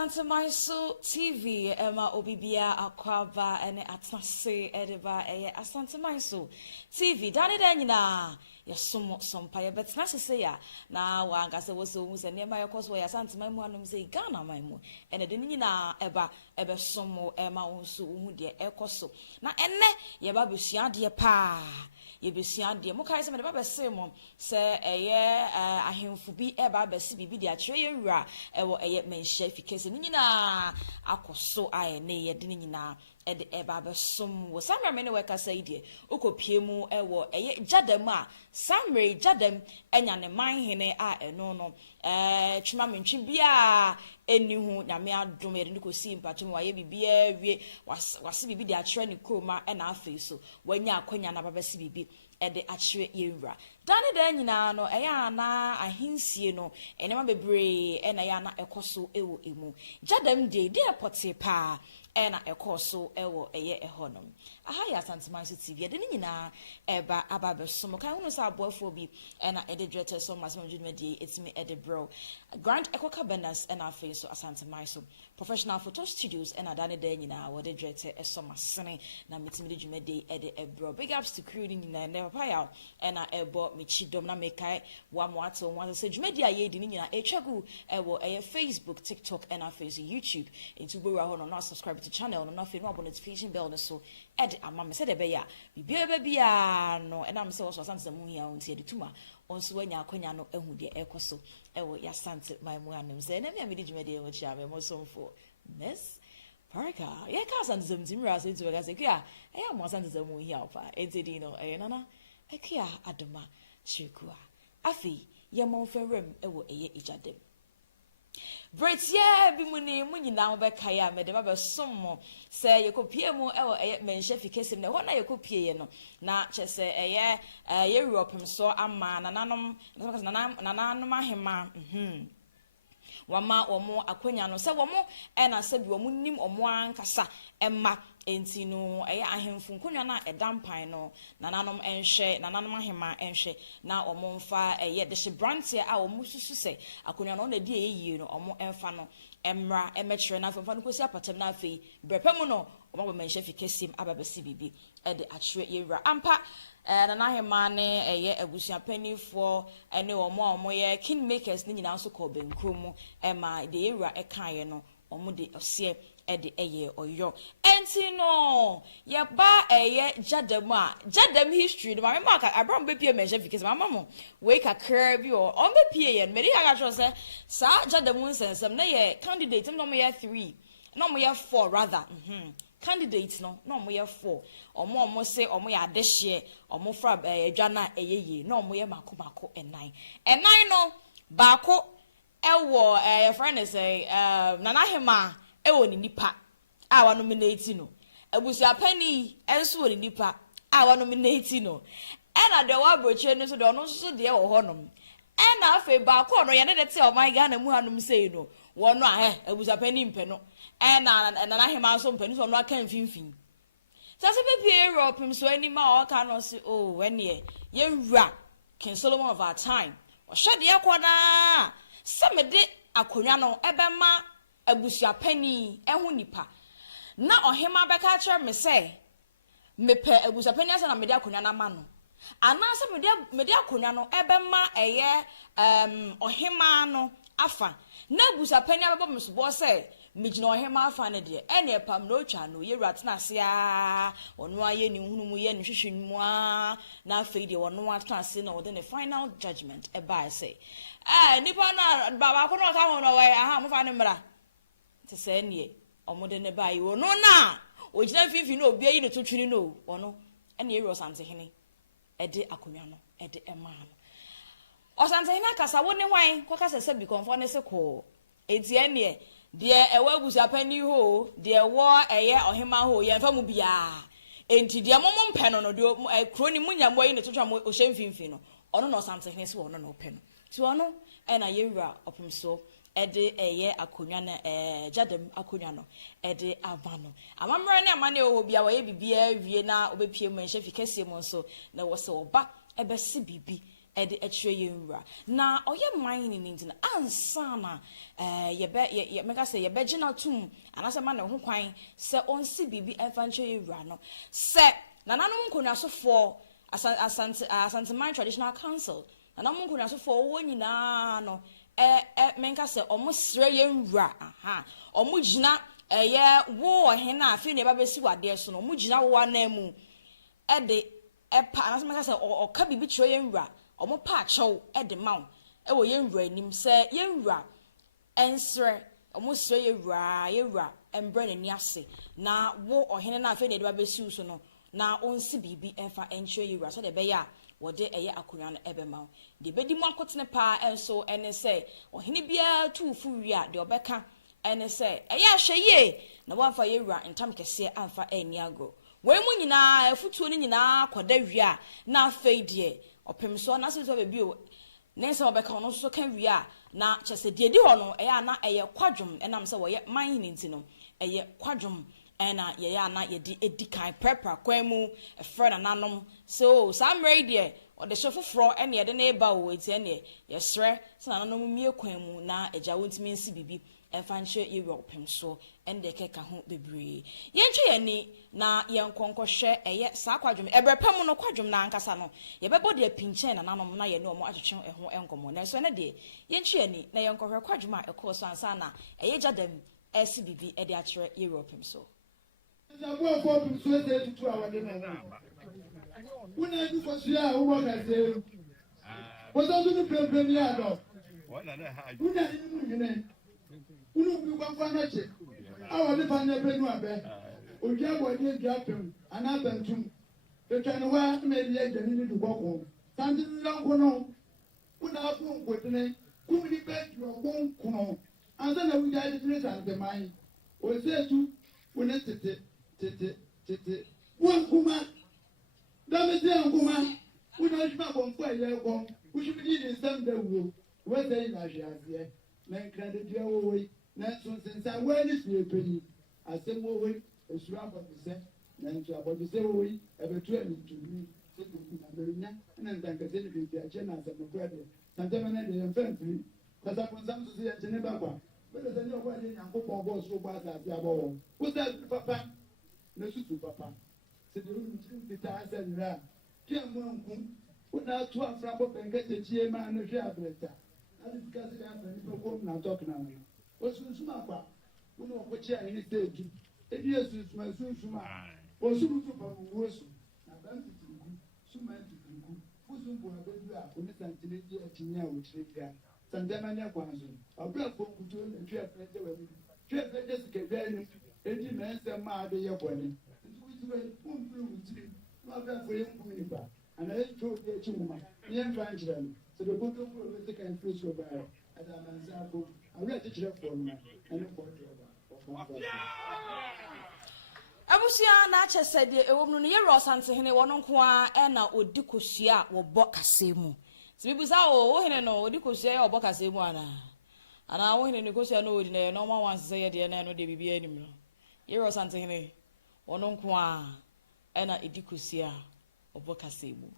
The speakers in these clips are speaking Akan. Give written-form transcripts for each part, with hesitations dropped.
Asante TV Emma Obibia Akwaba and Atnase Ediba Asante TV Danny Danina Yasumo Sompire but Nasaya now Wangasa was and near my cause where Asante Manhene say Ghana Maimu and a dinina eba somo Emma Unsu dear Ecoso. Now enne Yababusia dear pa Yebisian dear Mokai some Baba Simon say a year I him for be eba besi be their tray ra ewo a men chef because nina akoso I ne dinina at the eba some was some many workers say dear Oko Piemu ewo a Gyadam Samre Gyadam Enya Manhene no Chumamin Chibia enihu nyame adom ye de ko si mpatom wa ye bibia wie wase bibi de akyere ne kroma e na afi so wanya akonya na baba si bibi e de akyere yewura dane da nyina no eya na ahinsie no enema bebre e na ya na ekoso ewo emu Gyadam de pote pa e na ekoso ewo eye ehonom aha ya Asante TV de nyina eba ababe so kan hunu sa aboafo bi e na e de dretter so masem judumadi etimi e de bro Grand Eco Cabanas and our face so Asante professional photo studios and Adane day nyina what the director e so masene na meeting jumede e de bro big ups to crew ni na never pay out and I bought me chidom na mekai one more to one say jumede aye di nyina e twegu e wo e Facebook TikTok and our face YouTube into go ra no not subscribe to channel no nothing no notification bell so ed amama said be ya bibia no and am say was Asante mu hia unti de tuma onso wanya akonya no ehu de ekoso ewo ya Asante Manhene say na me jumede e wo chia me mo somfo Miss Paraka ye ka Asante mtimra so nti say kia e ya mo Asante mu hia opa entedi no e nana e kia adoma chikua afi ye mo fenrem ewo eye Gyadam Bretia bi muni munyina obeka ya me de baba sommo say yekopie mu ewo menhye fikese ne ho na yekopie no na chese ye Europe so ama nananom ahema wama omo akwanya no se womo na se bi womo nim omo ankasa emma enti no ahemfu nkonwa na edampan no nananom enhwe nananom ahema enhwe na omo mfa de hye brantie a omo susu se akwanya no na di eyie no omo emfa no emra emekire na mfa no kosi apatam na afei brepam no omo menhye fikesim ababasi bibi de akyire yewura ampa na ahema ne abusia panifo ene omo ye king makers ni nyina so ko benkrom ema de yewura ekaye no omo de ose de oyo enti no ye ba Gyadam history no ma ka abram be pie mention because mama mo we ka kra bi o on be pie ye me dey ga tro say sa Gyadam nsensem na ye candidate no mo ye 3 no mo ye 4 rather candidates no mo ye 4 omo say omo ya adehye omo fra adwana eyeye no mo ye mako enan no baako ewo your friend say nana hema ewo ni nipa a wa nominate no abusia pani enso ni nipa a wa nominate no na de wa broche no so de ono so de wo honom na afa baako no ye ne de te o my Ghana mu hanom say no wono abusia pani mpe no na hema so mpe no so no aka mfimfin sase be Europe so ani ma o ka no say oh when ye wura King Solomon of our time o hwede yakona semede akonwa no ebema abusia pani ehu nipa na ohema beka kire me say mepe abusia pani asa na mede akonwa na ma no anase mede akonwa no ebema ohema no afa na abusia pani abebo mesobo say mijina ohema afa ne de ene pam no twa no yewura tena ase a ono aye ni hunu mu ye ni hwehwenu a na afei de ono atena ase na wode ne final judgment e ba say nipa na baba ko no ka ho no wai aha mo fa ne mra te se nie omode ne ba yi ono na ogina fifi no obi ayi ne totwini no ono ene yewura Asante hene e de akonwa no e de ema no Asante hene kasa wo ne hwan ko kasa se bi konfo ne se ko enti ene de ewa abusia pani ho de wo ohema ho ye mfa mu bia enti de momo mpe no de kroni munyambo yi ne totwa mo ohemfimfi no ono no Asante hene se ono no pe no ti ono na yewura opumso ede akonwa na Gyadam akonwa no ede abano amamra ne amane ho bia wo ye bibia wie na obepie mu enhye fikese mu so na wo se oba ebese bibi ede etwe yenwura na oye man ni ntina ansana ye meka say ye begina tum anase ma ne ho kwan se onsi bibi enfanche yenwura no se nananom nkonasofo Asante Man Traditional Council nananom nkonasofo wo nyina no menka say omo sre yenwura aha omo gina wo hena afi ne ba besi wade so no omo gina wo anamu ede epa anase menka say oka bibi tro yenwura omo pa achew ede maw wo yenwura nim say yenwura ensre omo sre yenwura embre ne ni ase na wo ohene na afi ne de ba besi so no na onsi bibi enfa enchwe yenwura so de be ya wode eye akonwa no ebe maw de bedi mu akotene pa enso ene say ohene bia tufu wi a de obeka ene say eye ahweye na wamfa yenwura ntam kese amfa eni agro we mu nyina afutuo ni nyina koda wi a na afei de opem so na se so bebi o nense obeka ono so kan wi a na chese de di ho no eye na eye kwadwom enam se wo ye manhene ntino eye kwadwom ena ye ya na ye di edikan prepper kwemu e friend ananom so some radio or the show foforo ene ye de na eba o eti ene ye sre se ananom mie kwemu na eja wontimi nsi bibi emfa nhwe ye opem so ende keka ho bebre ye ntwe ye ni na ye nkonkohwe eye sa kwadwom ebrepem no kwadwom na ankasa no ye bebo de pinchen ananom na ye ne omo atwetwe ho enkomo na so ene de ye ntwe ye ni na ye nkohwe kwadwom a ekoso ansa na eye Gyadam SBB ede akyere ye opem so Boampong Wereko Osie Tutu awade na una du fosia wo ka se bozo du pemprem ya do una ni mu nyene unu bi kwa na che awade fa na penu abe oji abode Gyapem ana bantum betwane wa na bi agani ni du kokko sandi lanko no una afu nkotene kumni be do gonko anza na wuja ide tre san de mai Osie tu una tete Wankuma damete ankuma una jima bonfo ayeko ushibidi ni sande wo weze ina hwiaze na nkrade dia wo we na sunsensa wani suepeni asem wo we esura abodise na ntu abodise wo we ebetu ani tumi se ku na berina na ntankase ni bi ache na asem kwade santemene de yemfemfiri kasa konsam so se yene bakwa bele se ni okwa ni nyankopon bo so gba asase abo wo se papa na sutu papa se de ru tita asenra tia monku una tu afra bo penga chie ma no hwe abreta ali because they have any problem na talk na no o sunsun apa una ko chi ani stage ebi sunsun o sunsun pa wo su na ban tutu suma tutu fusun bo abedu a oni santile di atinya o chirika sandema ne kwanzo abra ko kuto na hwe abreta wa ni hwe abreta sikebe ni edi mense ma ade ye boni tuwe umbu utiri ma ba fo yem ku ni ba ana e to de chuma yen franjira ni so de boto ko we take and face over ada manza ko awre ti chire fo na ene ko de ba abusia na chese de ewom no ye Asante hene wono nko a na odi kosua wo bo kase mu sibibusa wo hene no odi kosua ye wo bo kase mu ana wo hene ne kosua no odi na no ma wan se ye de na no de bibia anim no ye Asante hene wono nko a na edi kosua wo bo kase mu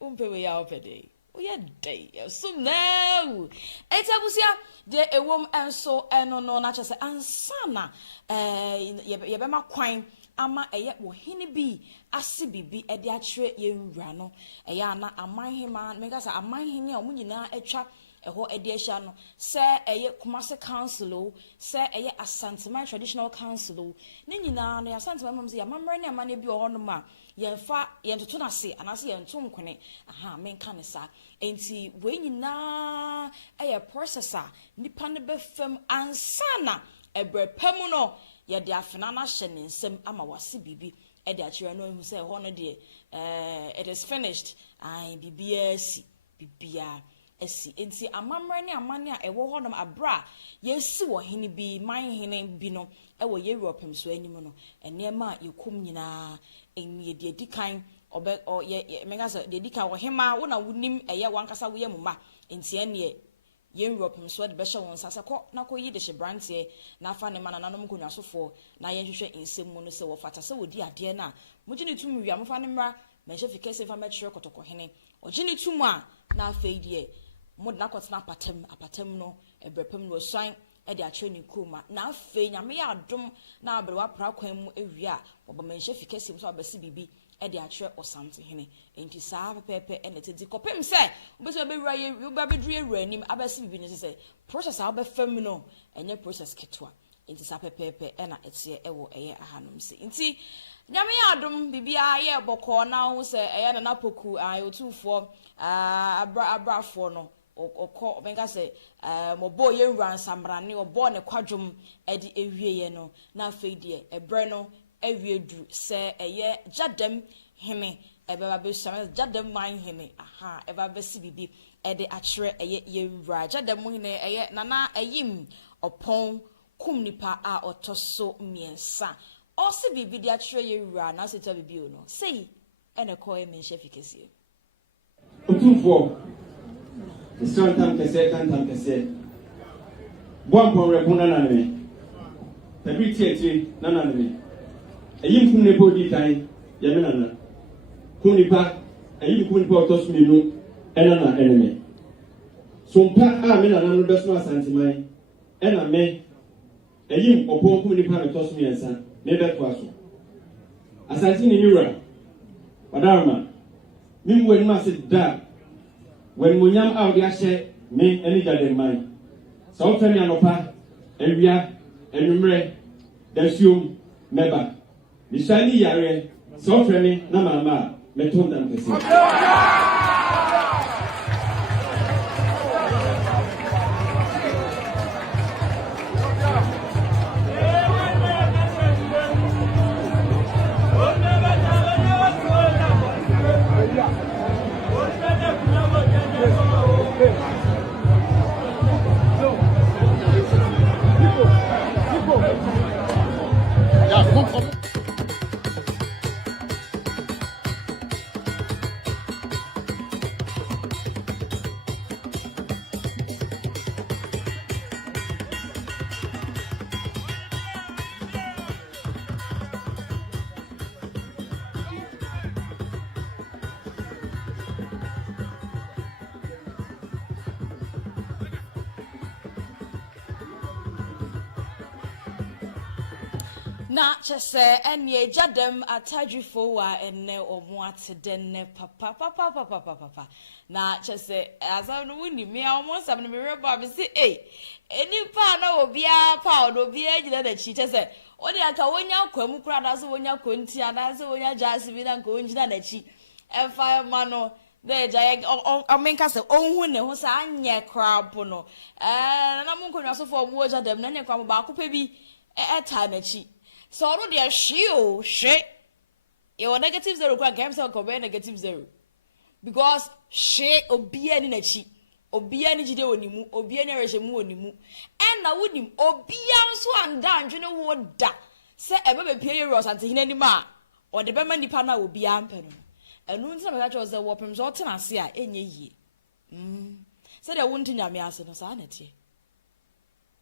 umpewe ya opede oye dey sum now etabusia de ewom enso eno no na chese ansana ye be makwan ama eye wo hene bi ase bibi ede akyere ye nwura no eye ana amanhema meka sa amanhene a omu nyina atwa eho ede ahia no se eye Kumase Council o se eye Asante Man Traditional Council o ne nyina no Asante Man mamse ya mamre ne amane bi o no ma yenfa yentoto na se anase yento nkone aha menka ne sa enti we nyina eye processor nipa ne be fam ansana ebrepam no ye de afena na hye ne nsem ama wase bibi e de akire no hu se ho no de it is finished ai bibia si bibia esi enti amamre ne amane a ewo ho no abra yesi wo hene bi man hene bi no ewo ye Europem so anim no enema yekum nyina enye de dikan obe o ye menga de dikan wo hema wo na wunim eye wankasa wo ye muma enti ene ye Europem so de be hye won sase ko na ko yi de hye brantie na afa ne mana nanom konwasofo na ye hwehwe nsem mu no se wo fata se wo di ade na mugine tum wi amfa ne mra menhye fikese fa metwe kotoko hene ogini tuma na afeidie mod na kotena apatem no ebrepem no swan e de ache ni kuma na afei nyame ya adom na abrewa pra kwan mu ewia obo menhye fikese so abasi bibi e de ache Asante hene enti saa pepepe e netedi kopem se obeso obewura ye obabedru ewura anim abasi bibi ne se process a obefam no enye process ketwa enti saa pepepe e na etie ewo eye ahanom se enti nyame ya adom bibia ye boko na ho se eye na poku Otumfuo abrafo no okọ benga se mobo ye nwura nsamrane obo ne kwadwom e de ewieye no na afei de ebre no awiedu se eye Gyadam hene ebeba be shama Gyadam Manhene eba be sibibi e de akere eye ye nwura Gyadam hene eye nana ayim opon kum nipa a otoso miensa osi bibi de akere ye nwura na seta bibi o no sei ene ko e menhye fikese Otumfuo Asante Akyem South Boampong Wereko nanane tabi tietie nanane ayim kum ne bodi tan ye me nana kum nipa ayim kum nipa otoso minu enana eneme so mpa a me nana no beso Asante man ena me ayim opon kum nipa otoso miensa me beto aso Asante ni niwura wadarma mi wani ma se da when munyam out ya she me any Gyadam man so femi anopa ewia enumre dasium meba misani yare so femi na mama metonda mpese na chese enye Gyadam atadwifo wa enne omo atedenne papa na chese azam no wuni me omo sam no me rebo abisi eni pa na obi a pa obi agina da chi chese oni aka wonya kwamu kura da so wonya konti ada so wonya jasi bi na nka wonjina da chi emfa ma no de jaye omenka se onhu ne ho sa anye crab no na mo nkonwa so fo omo Gyadam na ne kwa ba kopa bi eta na chi so no dey she you negative 0 kwa game say ko be negative 0 because she obia ni na chi obia ni jide onimu obia ni rehemu onimu en na wonim obia nso anda andwene wo da se ebe be pie yero Asante hene ma o de be ma nipa na obia ampe no enu nti na me ka cho se wo pem so tena ase a enye yie se de wonti nyame ase no sa na tie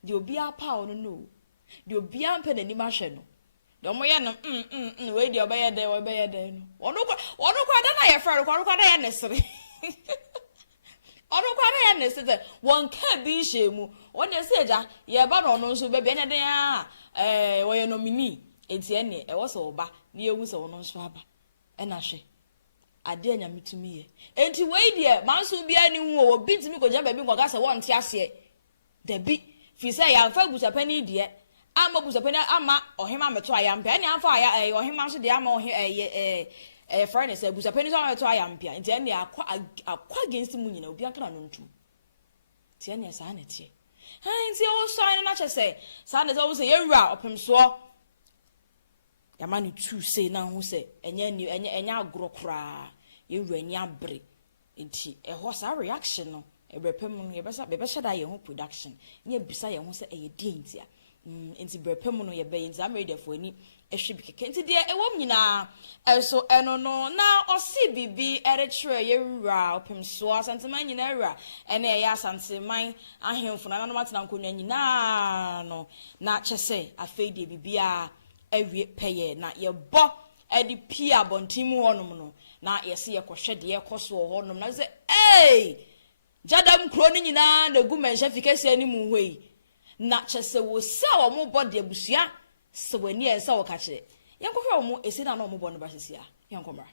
de obia pa o no de obia ampe na ni ma hwe no de mo ye no we de obeye de no onu kwa da na ye fra onu kwa da ye nesere onu kwa da ye nesere won ka bi shemu won de se ja ye ba no no nso be be ne de a wo ye no mini enti ene e wo so oba na ye wu so no nso aba e na hwe ade anya mitumi ye enti we de manso bia ni hu o bi timi ko ja ba bi ko ga se won ti ase de bi fi se ya fa busapani de ama busapani ama ohima meto ayampia ene afa aya ohima nso de ama friend say busapani so meto ayampia enti ene akwa against mu nyina obi aka na no ntu ti ene sa na tie enti o so ene na che say sa na so say yewura opemso ya ma ni tu say na ho say enya agro kra yewura enya bre enti ho sa reaction no ebrepem ye besa da ye ho production nye bisa ye ho say e di entia enti brepem no ye be enti amrede fo ani ehwe bi keke enti de ewom nyina eso eno no na osi bibi eretre ye wura opemso Asante man nyina wura ene ya Asante man ahemfo na no matena nkonwa nyina no na chese afeide bibia awie peye na ye bo edi pia bontimu honom no na yesi ye kwhwe de ye koso ho nom na say hey Gyadam kro ni nyina na gu menhye fikasi ani mu hoi na chese wo sa wo mo body abusua se wani e sa wo ka kire yenkohwe wo mo esi na no mo bo no basesia yenkomra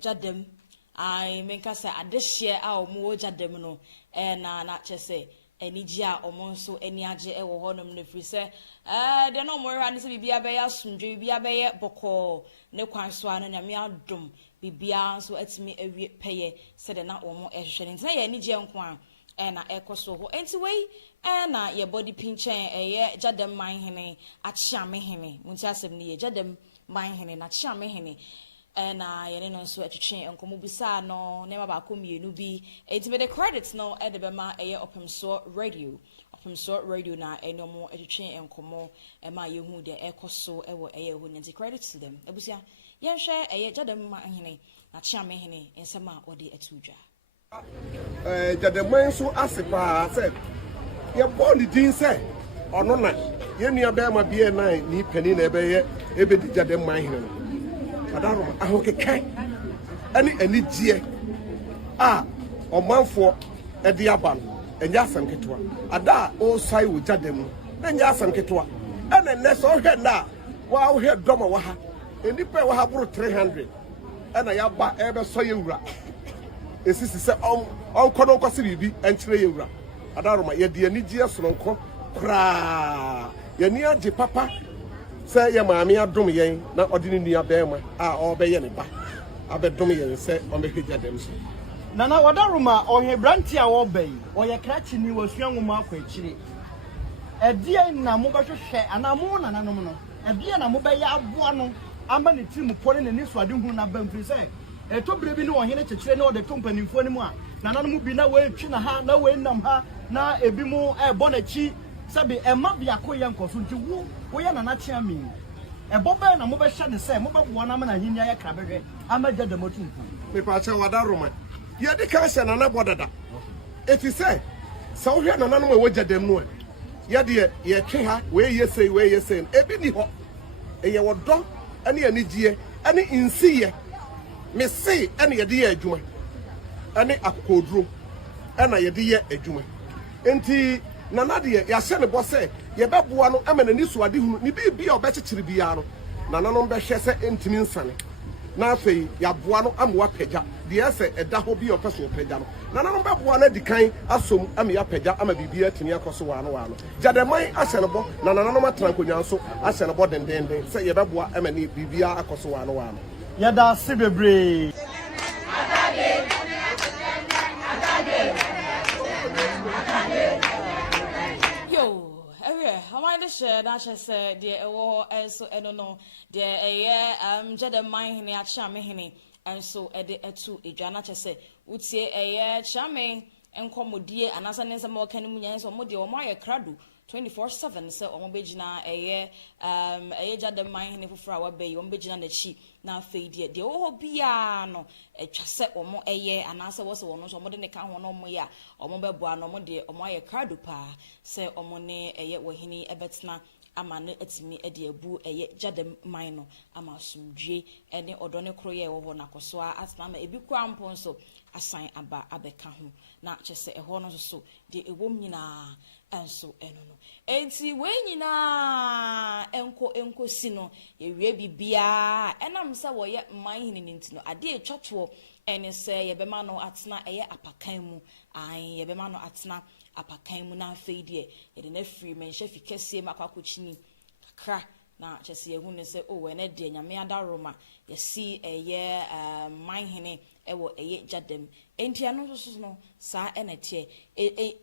Gyadam I make us say adehye a omo Gyadam no na chese eniji a omo nso eni age e wo honom ne firi se de no mo ra ne se bibia be ya sundwe bibia be ye boko ne kwan so ano nyame adom bibia nso atimi awie peye se de na omo ehwehwe ne ntina ye eniji enko a na ekoso ho enti wei na ye body pinchen ye Gyadam Manhene Akyem Manhene munti asem ne ye Gyadam Manhene na Akyem Manhene na yene no so atwetwe enkomo bisa no ne ba ko mienu bi enti be the credits no e de be ma eye Otumfuo radio na enomo atwetwe enkomo ma yehu de ekoso ewo eye hu nti credits to them ebusia yen hwe eye Gyadam Manhene na Akyem Manhene ensema ode atudwa Gyadam man so asepa se ye bond din se ono na ye nua be ma bie na ni pani na ebe ye ebedi Gyadam Manhene Adaroma ahokekan ani anigie a omanfo ede aba no enya asam ketwa ada o sai wo Gyadam enya asam ketwa ene ne so hwe na wa hwe doma wa ha enipa wa ha buru 300 ena ya ba ebe so ye wura esisi se onkono nkwase bibi enkyere ye wura Adaroma ye de anigie sononko kra ye ni age papa say ya maami adom yen na odini nua bema a obeye ne ba abedom yen say o mehwe Gyadam so nana Wadaroma ohwe branti a wo bai oye krachi ni wasua nwoma akwa akire edie na mo behwehwe ana mo nananom no edie na mo beye aboa no ama ne timu pore ne niso ade hu na bamfiri say etobire bi ne ohene kyekire ne ode tompanimfo ne mu a nananom bi na we twi na ha na we nam ha na ebi mu ebo na chi sabi ema bia ko ye nkoso nti wo ye nana Akyem mi ebobe na mo be hye ne say mo be bo na na hinia ye krabehwe ama Gyadam Otumfuo me pa che Wadaroma ye de ka hye nana bodada efi say so hwe nana no we Gyadam no ye de ye twe ha we ye sei ebi ni ho eye wodo ene anigie ene insiye me sei ene ye de ye adwuma ene akokoduro ena ye de ye adwuma enti nana de ya hye ne bo say ye beboa no ama na niso ade hu ni bibia obekekere bia no nana no behwe se entimi nsane na afei ya boa no amwa pagya de ese eda ho bi opeso pagya no nana no beboa na dikan asom ama ya pagya ama bibia atimi akoso wa no Gyadam man ahye ne bo na nana no matran konyan so ahye ne bo dendenden se ye beboa ama ni bibia akoso wa no yada se bebre share that she said the also no the Gyadam Manhene Akyem Manhene and so etu edwana che say utie chame enkomodie anasa nensa mo kan mu nyan so mo de o mo aye krado 24/7 say o mo begina Gyadam Manhene fofora wa be o mo begina na chi na afei de o bia no etwa se o mo anasa wo se wo no so mo de ne ka ho no mo ya o mo beboa no mo de o mo aye krado pa say o mo ne wahini ebetna ama no etimi ede abu Gyadam man no ama sumdwe ene odone kro ye wo na koso atena ma ebi kwa mpo nso asan aba abeka ho na kyese eho no so de ewom nyina enso eno no enti we nyina enko si no yewie bibia enam se wo ye man hini nti no ade etwato ene se yebema no atena eye apakan mu yebema no atena apakan mu na afeidie yede na free menhye fikese makwakochini kakra na kyese yehu ne se o ene de nyame adaroma yesi eye manhene ewo eye Gyadam enti ano so no sa enete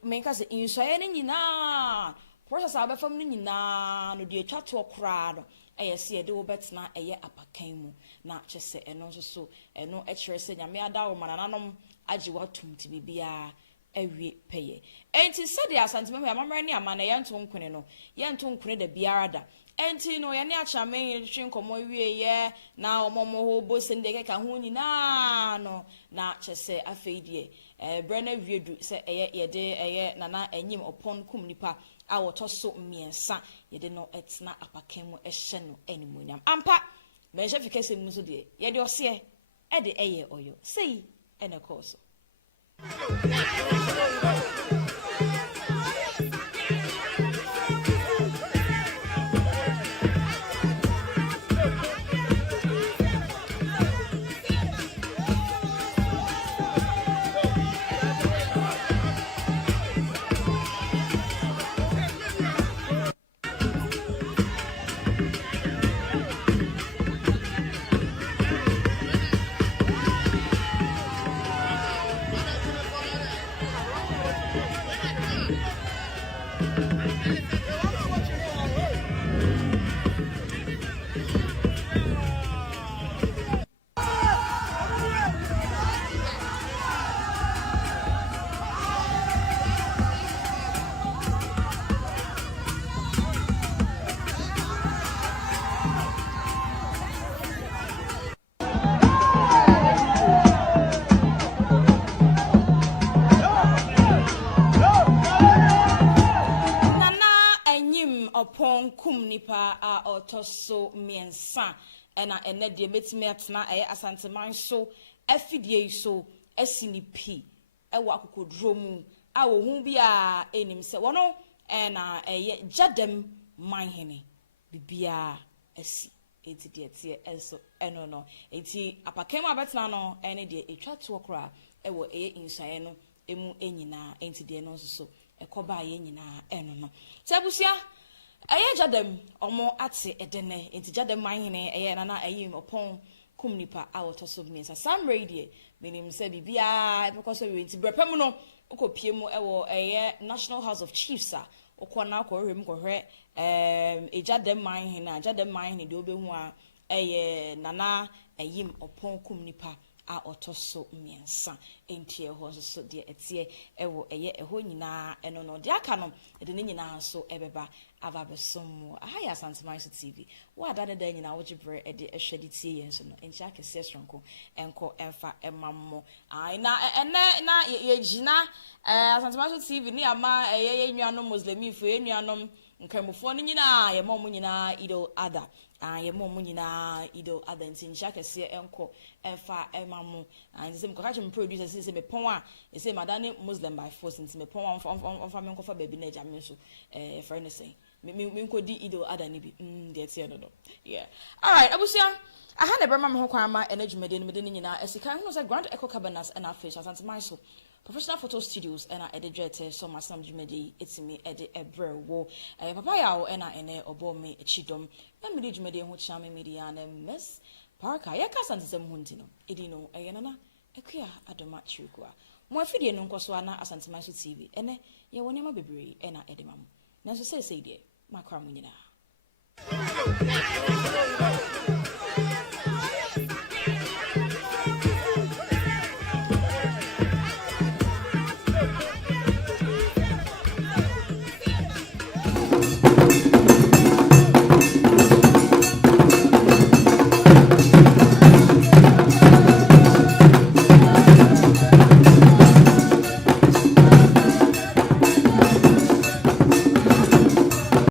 menka se insoye ne nyina process abefam ne nyina no de atwato kra no yesi yede wo betena eye apakan mu na kyese eno so eno ekire se nyame adaroma nanom agi watum ti bibia ewie peye enti said the Asante mamre ni amana yento nkune no yento nkune da biara da enti no ye ne achame twen komo wie ye na omomo ho bosi ndeke ka ho nyina no na kyese afeidie brana wiedu se yede nana anyim opon kum nipa a wotoso miensa yede no etna apakan mu ehye no animunyam ampa menhye fikese mu so de yede ose ede oyo sei ene koso opon kum nipa a otoso miensa ena ene de betimi atena Asante man so afidie so asinipi ewo akokodro mu a wo hu bia enim se wono ena Gyadam Manhene bibia asi enti de tie enso eno no enti apakem abetena no ene de etwato kra ewo insaye no emu enyina enti de no so ekoba ye nyina eno no tabusia Gyadam omo ate edene enti Gyadam Manhene nana opon kum nipa a wotoso miensa sam radio menim se bibia because we enti brepam no okopie mu ewo National House of Chiefs a okona akorem kohwe Gyadam Manhene de obehu a nana opon kum nipa a otoso miensa enti eho so de etie ewo eho nyina eno no de aka no de ne nyina so ebeba avabesom ahaya Asante TV wa da nyina wo gibre de ehwede tie yen so no enti akese sonko enko emfa emammo na ye gina Asante TV ni ama ye nnuanom muslimifo ye nnuanom nkramofo no nyina ye mom nyina ido ada ye mom nyina ido ada enti akese enko emfa emammo and say mkoka chim producer say me pon a say madane Muslim by force enti me pon on me nkofa baby na jame so friend say me nkodi ido ada ni bi de tie no yeah all right abusia aha na brema me ho kwan ma enadwumade no me de nyina esika hu no say Grand Echo Cabanas and Afresh Asante man so professional photo studios and ededwete so masam dwumade etimi ede ebrewo papa ya o na ene obo me echidom na me dwumade ho chiame media na miss Parka yaka Asante hunti no edi no nana ekua adoma chirukwa mo afidie no nkoso ana Asante man TV ene ye woni ma bebre ena edemam nanso say de makra mu nyina